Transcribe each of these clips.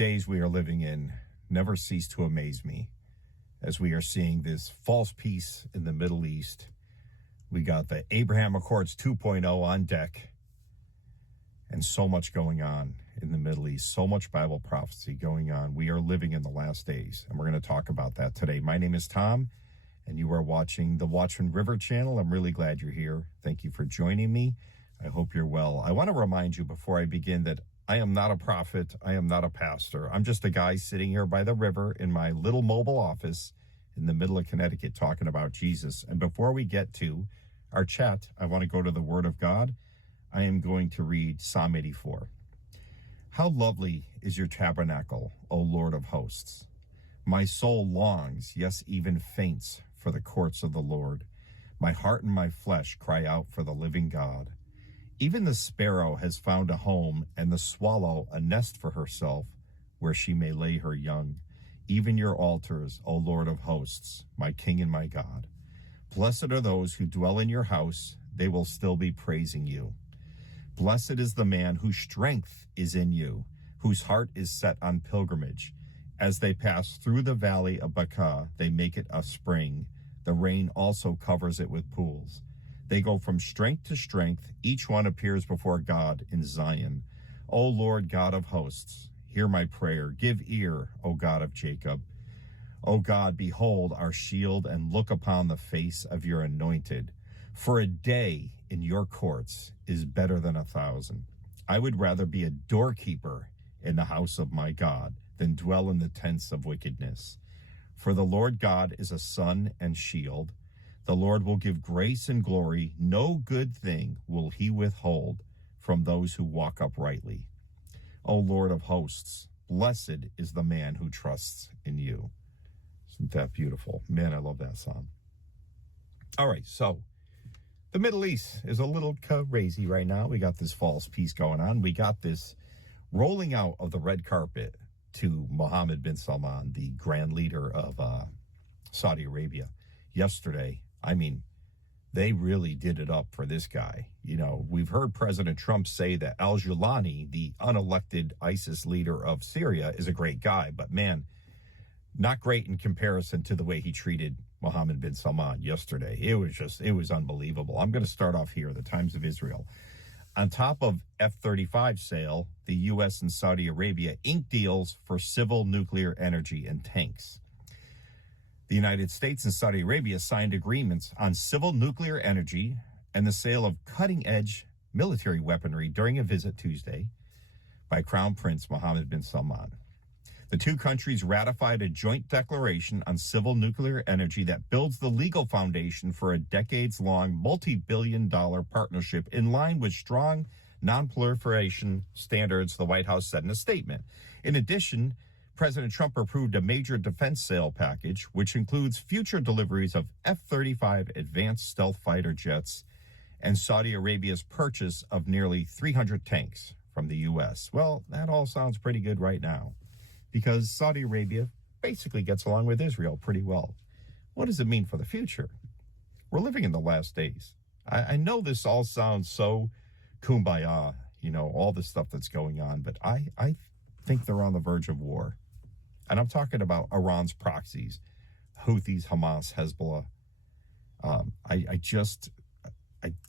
days we are living in never cease to amaze me as we are seeing this false peace in the Middle East. We got the Abraham Accords 2.0 on deck and so much going on in the Middle East, so much Bible prophecy going on. We are living in the last days, and we're going to talk about that today. My name is Tom, and you are watching the Watchman River channel. I'm really glad you're here. Thank you for joining me. I hope you're well. I want to remind you before I begin that I am not a prophet. I am not a pastor. I'm just a guy sitting here by the river in my little mobile office in the middle of Connecticut talking about Jesus. And before we get to our chat, I want to go to the Word of God. I am going to read Psalm 84. How lovely is your tabernacle, O Lord of hosts. My soul longs, yes, even faints, for the courts of the Lord. My heart and my flesh cry out for the living God. Even the sparrow has found a home, and the swallow a nest for herself, where she may lay her young. Even your altars, O Lord of hosts, my King and my God. Blessed are those who dwell in your house. They will still be praising you. Blessed is the man whose strength is in you, whose heart is set on pilgrimage. As they pass through the valley of Baca, they make it a spring. The rain also covers it with pools. They go from strength to strength. Each one appears before God in Zion. O Lord God of hosts, hear my prayer. Give ear, O God of Jacob. O God, behold our shield and look upon the face of your anointed. For a day in your courts is better than 1,000. I would rather be a doorkeeper in the house of my God than dwell in the tents of wickedness. For the Lord God is a sun and shield. The Lord will give grace and glory. No good thing will he withhold from those who walk uprightly. O Lord of hosts, blessed is the man who trusts in you. Isn't that beautiful? Man, I love that song. All right, so the Middle East is a little crazy right now. We got this false peace going on. We got this rolling out of the red carpet to Mohammed bin Salman, the grand leader of Saudi Arabia, yesterday. I mean, they really did it up for this guy. You know, we've heard President Trump say that al-Jilani, the unelected ISIS leader of Syria, is a great guy, but man, not great in comparison to the way he treated Mohammed bin Salman yesterday. It was unbelievable. I'm going to start off here, the Times of Israel. On top of F-35 sale, the U.S. and Saudi Arabia inked deals for civil nuclear energy and tanks. The United States and Saudi Arabia signed agreements on civil nuclear energy and the sale of cutting-edge military weaponry during a visit Tuesday by Crown Prince Mohammed bin Salman. The two countries ratified a joint declaration on civil nuclear energy that builds the legal foundation for a decades-long, multi-billion-dollar partnership in line with strong non-proliferation standards, the White House said in a statement. In addition, President Trump approved a major defense sale package, which includes future deliveries of F-35 advanced stealth fighter jets and Saudi Arabia's purchase of nearly 300 tanks from the U.S. Well, that all sounds pretty good right now, because Saudi Arabia basically gets along with Israel pretty well. What does it mean for the future? We're living in the last days. I know this all sounds so kumbaya, you know, all the stuff that's going on, but I think they're on the verge of war. And I'm talking about Iran's proxies, Houthis, Hamas, Hezbollah. I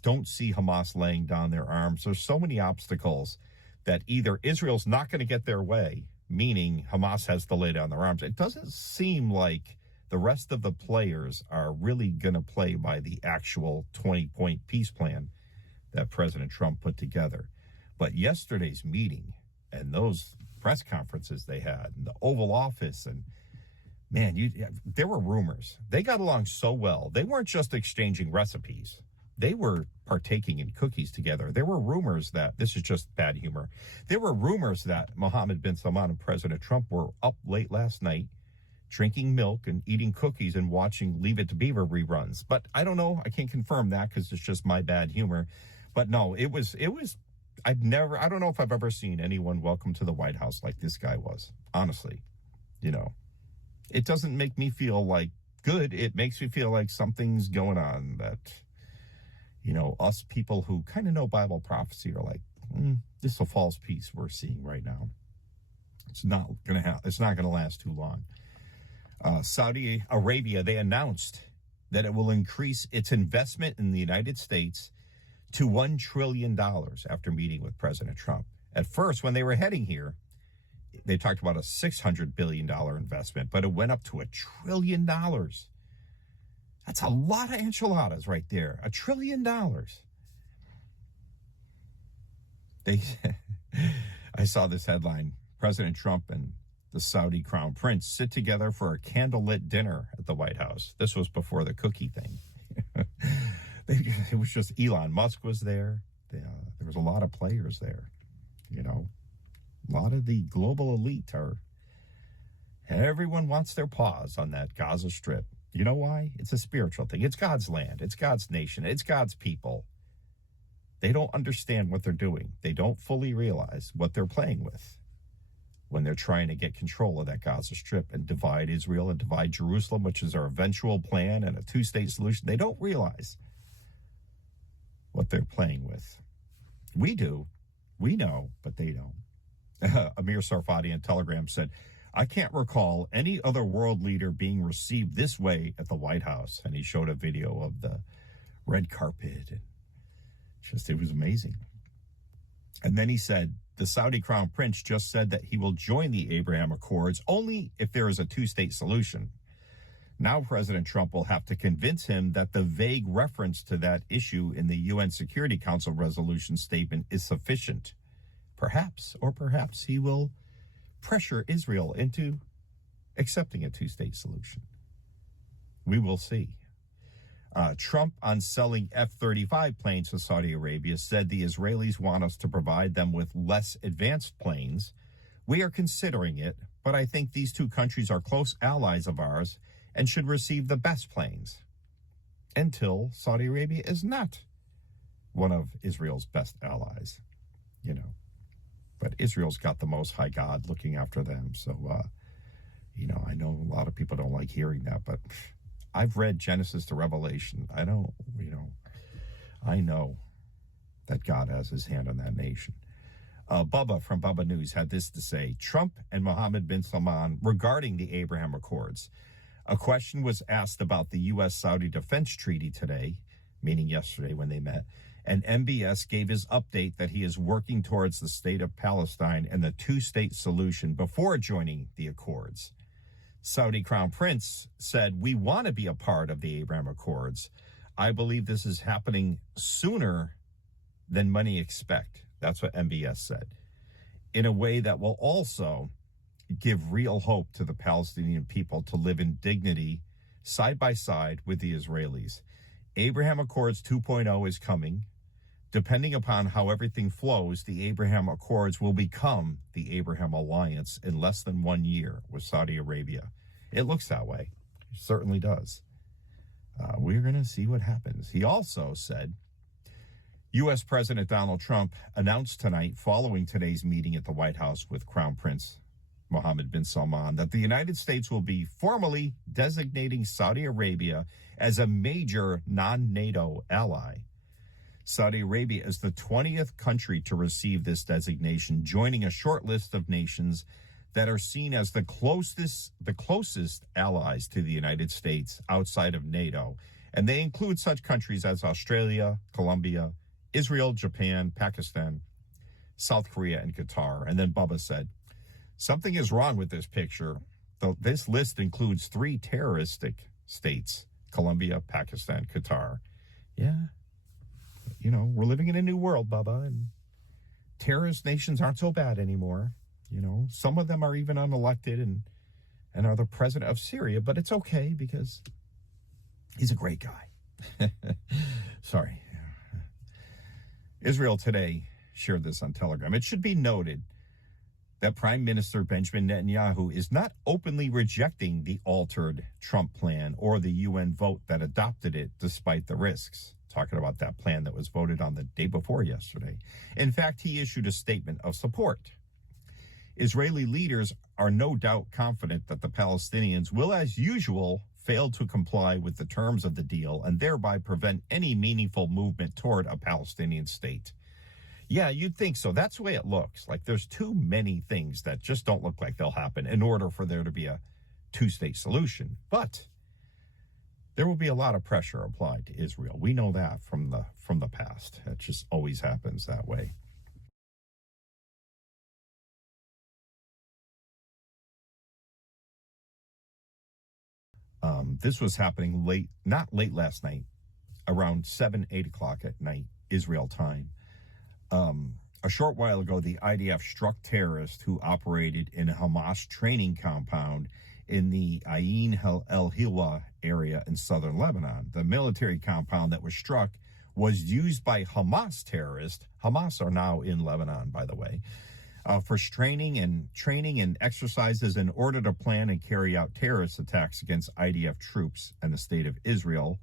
don't see Hamas laying down their arms. There's so many obstacles that either Israel's not going to get their way, meaning Hamas has to lay down their arms. It doesn't seem like the rest of the players are really going to play by the actual 20-point peace plan that President Trump put together. But yesterday's meeting and those press conferences they had in the Oval Office, and man, there were rumors. They got along so well. They weren't just exchanging recipes. They were partaking in cookies together. There were rumors that, this is just bad humor, there were rumors that Mohammed bin Salman and President Trump were up late last night drinking milk and eating cookies and watching Leave It to Beaver reruns. But I don't know. I can't confirm that because it's just my bad humor. But no, it was I don't know if I've ever seen anyone welcome to the White House like this guy was. Honestly, you know, it doesn't make me feel like good. It makes me feel like something's going on that, you know, us people who kind of know Bible prophecy are like, this is a false peace we're seeing right now. It's not going to last too long. Saudi Arabia, they announced that it will increase its investment in the United States to $1 trillion after meeting with President Trump. At first, when they were heading here, they talked about a $600 billion investment, but it went up to $1 trillion. That's a lot of enchiladas right there. $1 trillion. I saw this headline. President Trump and the Saudi crown prince sit together for a candlelit dinner at the White House. This was before the cookie thing. It was just Elon Musk was there. There was a lot of players there. You know, a lot of the global elite everyone wants their paws on that Gaza Strip. You know why? It's a spiritual thing. It's God's land. It's God's nation. It's God's people. They don't understand what they're doing. They don't fully realize what they're playing with when they're trying to get control of that Gaza Strip and divide Israel and divide Jerusalem, which is our eventual plan and a two-state solution. They don't realize what they're playing with. We do. We know, but they don't. Amir Sarfati on Telegram said, I can't recall any other world leader being received this way at the White House. And he showed a video of the red carpet. And it was amazing. And then he said, the Saudi crown prince just said that he will join the Abraham Accords only if there is a two-state solution. Now President Trump will have to convince him that the vague reference to that issue in the UN Security Council resolution statement is sufficient. Perhaps he will pressure Israel into accepting a two-state solution. We will see. Trump, on selling F-35 planes to Saudi Arabia, said the Israelis want us to provide them with less advanced planes. We are considering it, but I think these two countries are close allies of ours and should receive the best planes. Until Saudi Arabia is not one of Israel's best allies, you know. But Israel's got the Most High God looking after them. So, I know a lot of people don't like hearing that, but I've read Genesis to Revelation. I know that God has his hand on that nation. Bubba from Bubba News had this to say, Trump and Mohammed bin Salman regarding the Abraham Accords. A question was asked about the U.S.-Saudi defense treaty today, meaning yesterday when they met, and MBS gave his update that he is working towards the state of Palestine and the two-state solution before joining the Accords. Saudi Crown Prince said, we want to be a part of the Abraham Accords. I believe this is happening sooner than many expect. That's what MBS said. In a way that will also give real hope to the Palestinian people to live in dignity side by side with the Israelis. Abraham Accords 2.0 is coming. Depending upon how everything flows, the Abraham Accords will become the Abraham Alliance in less than 1 year with Saudi Arabia. It looks that way. It certainly does. We're going to see what happens. He also said, U.S. President Donald Trump announced tonight, following today's meeting at the White House with Crown Prince Mohammed bin Salman, that the United States will be formally designating Saudi Arabia as a major non-NATO ally. Saudi Arabia is the 20th country to receive this designation, joining a short list of nations that are seen as the closest allies to the United States outside of NATO. And they include such countries as Australia, Colombia, Israel, Japan, Pakistan, South Korea, and Qatar. And then Bubba said, something is wrong with this picture. This list includes 3 terroristic states, Colombia, Pakistan, Qatar. Yeah. We're living in a new world, Bubba, and terrorist nations aren't so bad anymore. Some of them are even unelected and are the president of Syria, but it's okay because he's a great guy. Sorry. Israel Today shared this on Telegram. It should be noted that Prime Minister Benjamin Netanyahu is not openly rejecting the altered Trump plan or the UN vote that adopted it despite the risks. Talking about that plan that was voted on the day before yesterday. In fact, he issued a statement of support. Israeli leaders are no doubt confident that the Palestinians will, as usual, fail to comply with the terms of the deal and thereby prevent any meaningful movement toward a Palestinian state. Yeah, you'd think so. That's the way it looks. Like there's too many things that just don't look like they'll happen in order for there to be a two-state solution. But there will be a lot of pressure applied to Israel. We know that from the past. It just always happens that way. This was happening not late last night, around 7, 8 o'clock at night, Israel time. A short while ago, the IDF struck terrorists who operated in a Hamas training compound in the Ain el-Hilwa area in southern Lebanon. The military compound that was struck was used by Hamas terrorists. Hamas are now in Lebanon, by the way, for training and exercises in order to plan and carry out terrorist attacks against IDF troops and the state of Israel.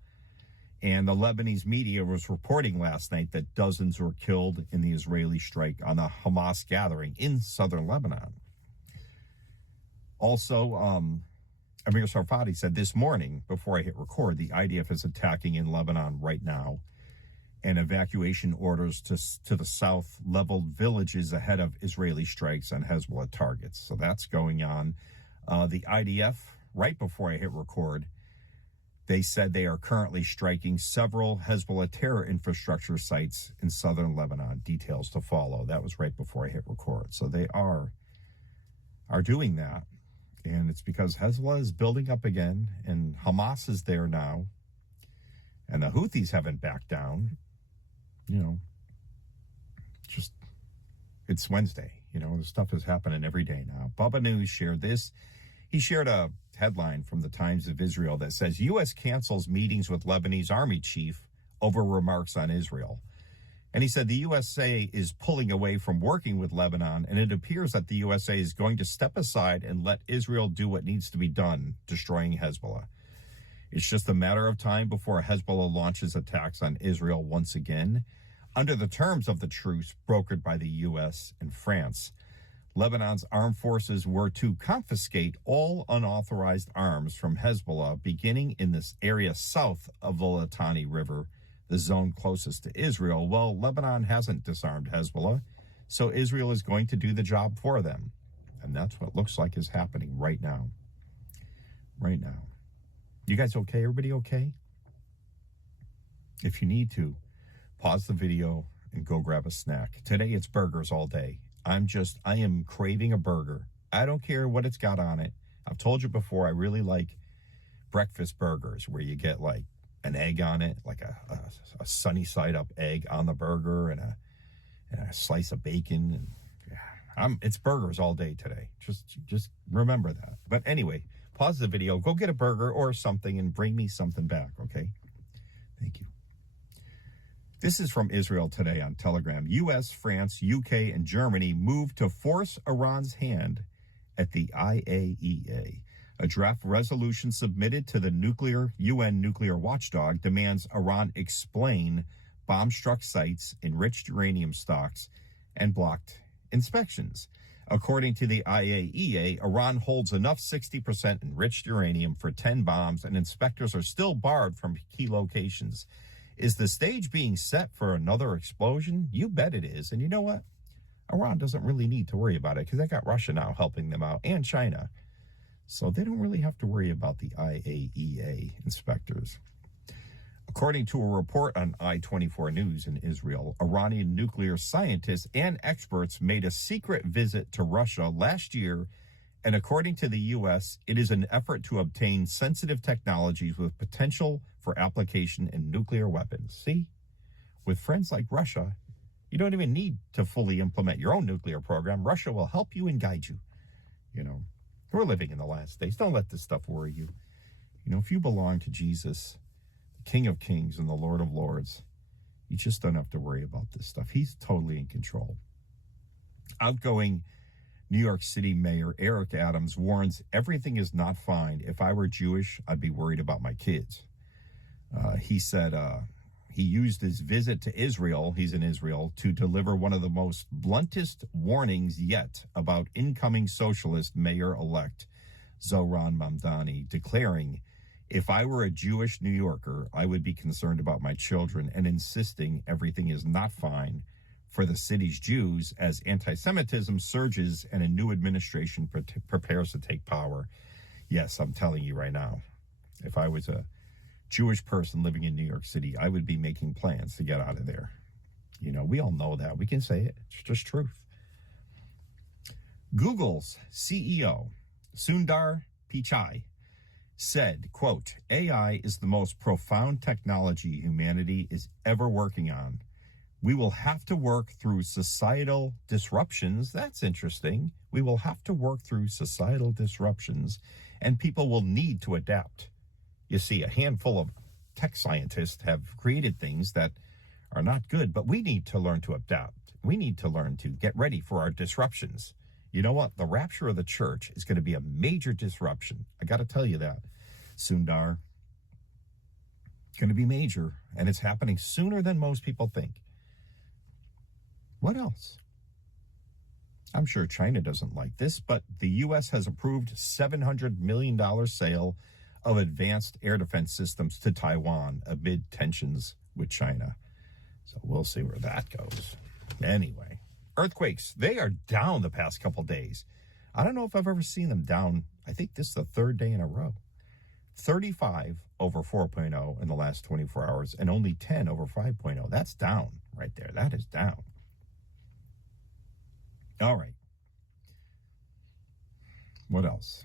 And the Lebanese media was reporting last night that dozens were killed in the Israeli strike on the Hamas gathering in southern Lebanon. Also, Amir Sarfati said this morning, before I hit record, the IDF is attacking in Lebanon right now, and evacuation orders to the south leveled villages ahead of Israeli strikes on Hezbollah targets. So that's going on. The IDF, right before I hit record, they said they are currently striking several Hezbollah terror infrastructure sites in southern Lebanon. Details to follow. That was right before I hit record. So they are doing that. And it's because Hezbollah is building up again, and Hamas is there now, and the Houthis haven't backed down. You know, just, it's Wednesday. You know, this stuff is happening every day now. Bubba News shared this. He shared a headline from the Times of Israel that says, U.S. cancels meetings with Lebanese army chief over remarks on Israel. And he said the USA is pulling away from working with Lebanon, and it appears that the USA is going to step aside and let Israel do what needs to be done, destroying Hezbollah. It's just a matter of time before Hezbollah launches attacks on Israel once again. Under the terms of the truce brokered by the U.S. and France, Lebanon's armed forces were to confiscate all unauthorized arms from Hezbollah beginning in this area south of the Litani River, the zone closest to Israel. Well, Lebanon hasn't disarmed Hezbollah, so Israel is going to do the job for them. And that's what looks like is happening right now. Right now. You guys okay? Everybody okay? If you need to, pause the video and go grab a snack. Today it's burgers all day. I am craving a burger. I don't care what it's got on it. I've told you before, I really like breakfast burgers where you get like an egg on it, like a sunny side up egg on the burger and a slice of bacon. And it's burgers all day today. Just remember that. But anyway, pause the video, go get a burger or something and bring me something back, okay? Thank you. This is from Israel Today on Telegram. U.S., France, UK, and Germany move to force Iran's hand at the IAEA. A draft resolution submitted to the UN nuclear watchdog demands Iran explain bomb-struck sites, enriched uranium stocks, and blocked inspections. According to the IAEA, Iran holds enough 60% enriched uranium for 10 bombs, and inspectors are still barred from key locations. Is the stage being set for another explosion? You bet it is. And you know what? Iran doesn't really need to worry about it because they got Russia now helping them out and China. So they don't really have to worry about the IAEA inspectors. According to a report on I-24 News in Israel, Iranian nuclear scientists and experts made a secret visit to Russia last year. And according to the U.S., it is an effort to obtain sensitive technologies with potential for application in nuclear weapons. See, with friends like Russia, you don't even need to fully implement your own nuclear program. Russia will help you and guide you. You know, we're living in the last days. Don't let this stuff worry you. You know, if you belong to Jesus, the King of Kings and the Lord of Lords, you just don't have to worry about this stuff. He's totally in control. Outgoing New York City Mayor Eric Adams warns everything is not fine. If I were Jewish, I'd be worried about my kids. He said he used his visit to Israel, he's in Israel, to deliver one of the most bluntest warnings yet about incoming socialist mayor-elect Zohran Mamdani, declaring, if I were a Jewish New Yorker, I would be concerned about my children and insisting everything is not fine for the city's Jews as anti-Semitism surges and a new administration prepares to take power. Yes, I'm telling you right now, if I was a Jewish person living in New York City, I would be making plans to get out of there. You know, we all know that. We can say it. It's just truth. Google's CEO, Sundar Pichai, said, quote, AI is the most profound technology humanity is ever working on. We will have to work through societal disruptions. That's interesting. We will have to work through societal disruptions, and people will need to adapt. You see, a handful of tech scientists have created things that are not good, but we need to learn to adapt. We need to learn to get ready for our disruptions. You know what? The rapture of the church is going to be a major disruption. I got to tell you that, Sundar. It's going to be major, and it's happening sooner than most people think. What else? I'm sure China doesn't like this, but the U.S. has approved $700 million sale of advanced air defense systems to Taiwan amid tensions with China. So we'll see where that goes. Anyway, earthquakes, they are down the past couple days. I don't know if I've ever seen them down. I think this is the third day in a row. 35 over 4.0 in the last 24 hours and only 10 over 5.0. That's down right there. That is down. All right. What else?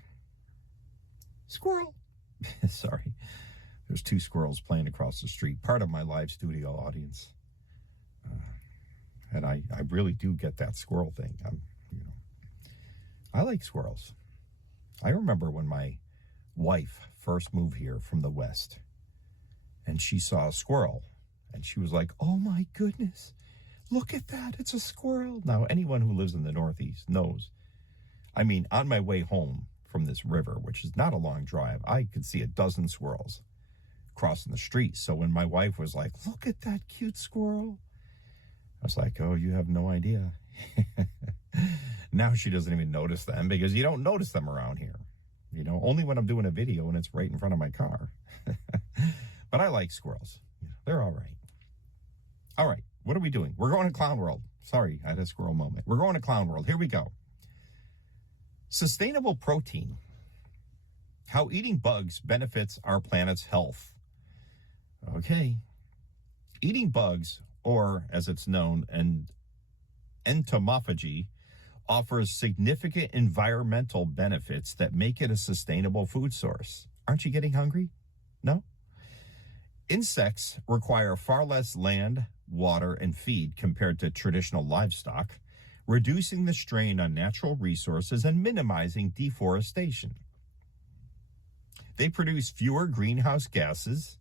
Squirrel. Sorry. There's two squirrels playing across the street, part of my live studio audience. And I really do get that squirrel thing. I like squirrels. I remember when my wife first moved here from the West, and she saw a squirrel, and she was like, oh my goodness, look at that, it's a squirrel. Now, anyone who lives in the Northeast knows. I mean, on my way home from this river, which is not a long drive, I could see a dozen squirrels crossing the street. So when my wife was like, look at that cute squirrel, I was like, oh, you have no idea. Now she doesn't even notice them because you don't notice them around here. You know, only when I'm doing a video and it's right in front of my car. But I like squirrels. They're all right. All right, what are we doing? We're going to Clown World. Sorry, I had a squirrel moment. We're going to Clown World. Here we go. Sustainable protein. How eating bugs benefits our planet's health. Okay. Eating bugs, or as it's known, entomophagy, offers significant environmental benefits that make it a sustainable food source. Aren't you getting hungry? No? Insects require far less land, water, and feed compared to traditional livestock, reducing the strain on natural resources and minimizing deforestation. They produce fewer greenhouse gases,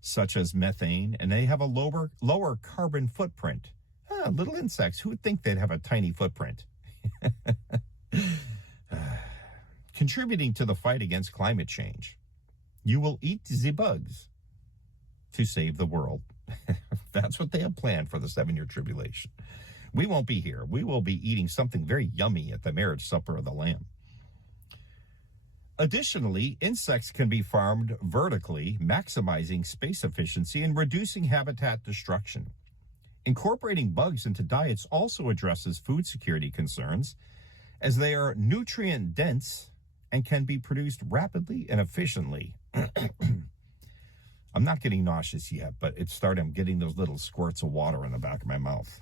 such as methane, and they have a lower carbon footprint. Little insects, who would think they'd have a tiny footprint? Contributing to the fight against climate change. You will eat the bugs to save the world. That's what they have planned for the 7-year tribulation. We won't be here. We will be eating something very yummy at the marriage supper of the Lamb. Additionally, insects can be farmed vertically, maximizing space efficiency and reducing habitat destruction. Incorporating bugs into diets also addresses food security concerns, as they are nutrient dense and can be produced rapidly and efficiently. I'm not getting nauseous yet, but I'm getting those little squirts of water in the back of my mouth.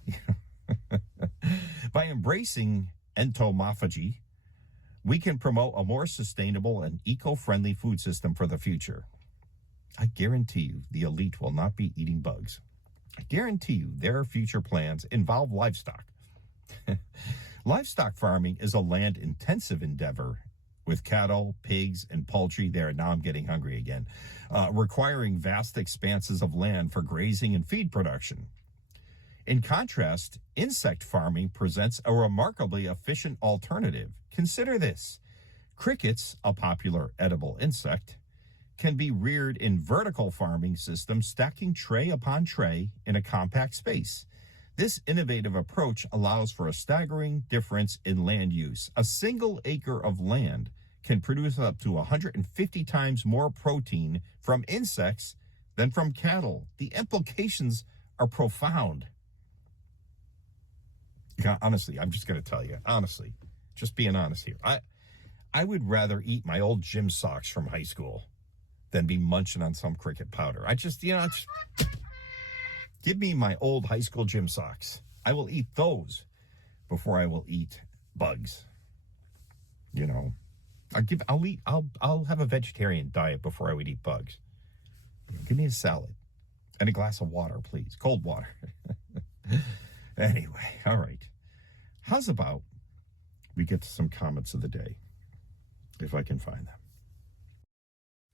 By embracing entomophagy, we can promote a more sustainable and eco-friendly food system for the future. I guarantee you the elite will not be eating bugs. I guarantee you their future plans involve livestock. Livestock farming is a land-intensive endeavor with cattle, pigs, and poultry there. Now I'm getting hungry again. Requiring vast expanses of land for grazing and feed production. In contrast, insect farming presents a remarkably efficient alternative. Consider this. Crickets, a popular edible insect, can be reared in vertical farming systems, stacking tray upon tray in a compact space. This innovative approach allows for a staggering difference in land use. A single acre of land can produce up to 150 times more protein from insects than from cattle. The implications are profound. Honestly, I'm just going to tell you, honestly, just being honest here. I would rather eat my old gym socks from high school than be munching on some cricket powder. Just give me my old high school gym socks. I will eat those before I will eat bugs. You know, I'll have a vegetarian diet before I would eat bugs. Give me a salad and a glass of water, please. Cold water. Anyway, all right. How's about we get to some comments of the day, if I can find them.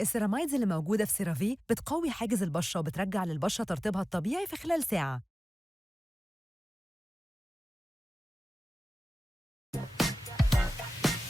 السيرامايدز اللي موجودة في سيرافي بتقوي حاجز البشرة وبترجع للبشرة ترطيبها الطبيعي في خلال ساعة.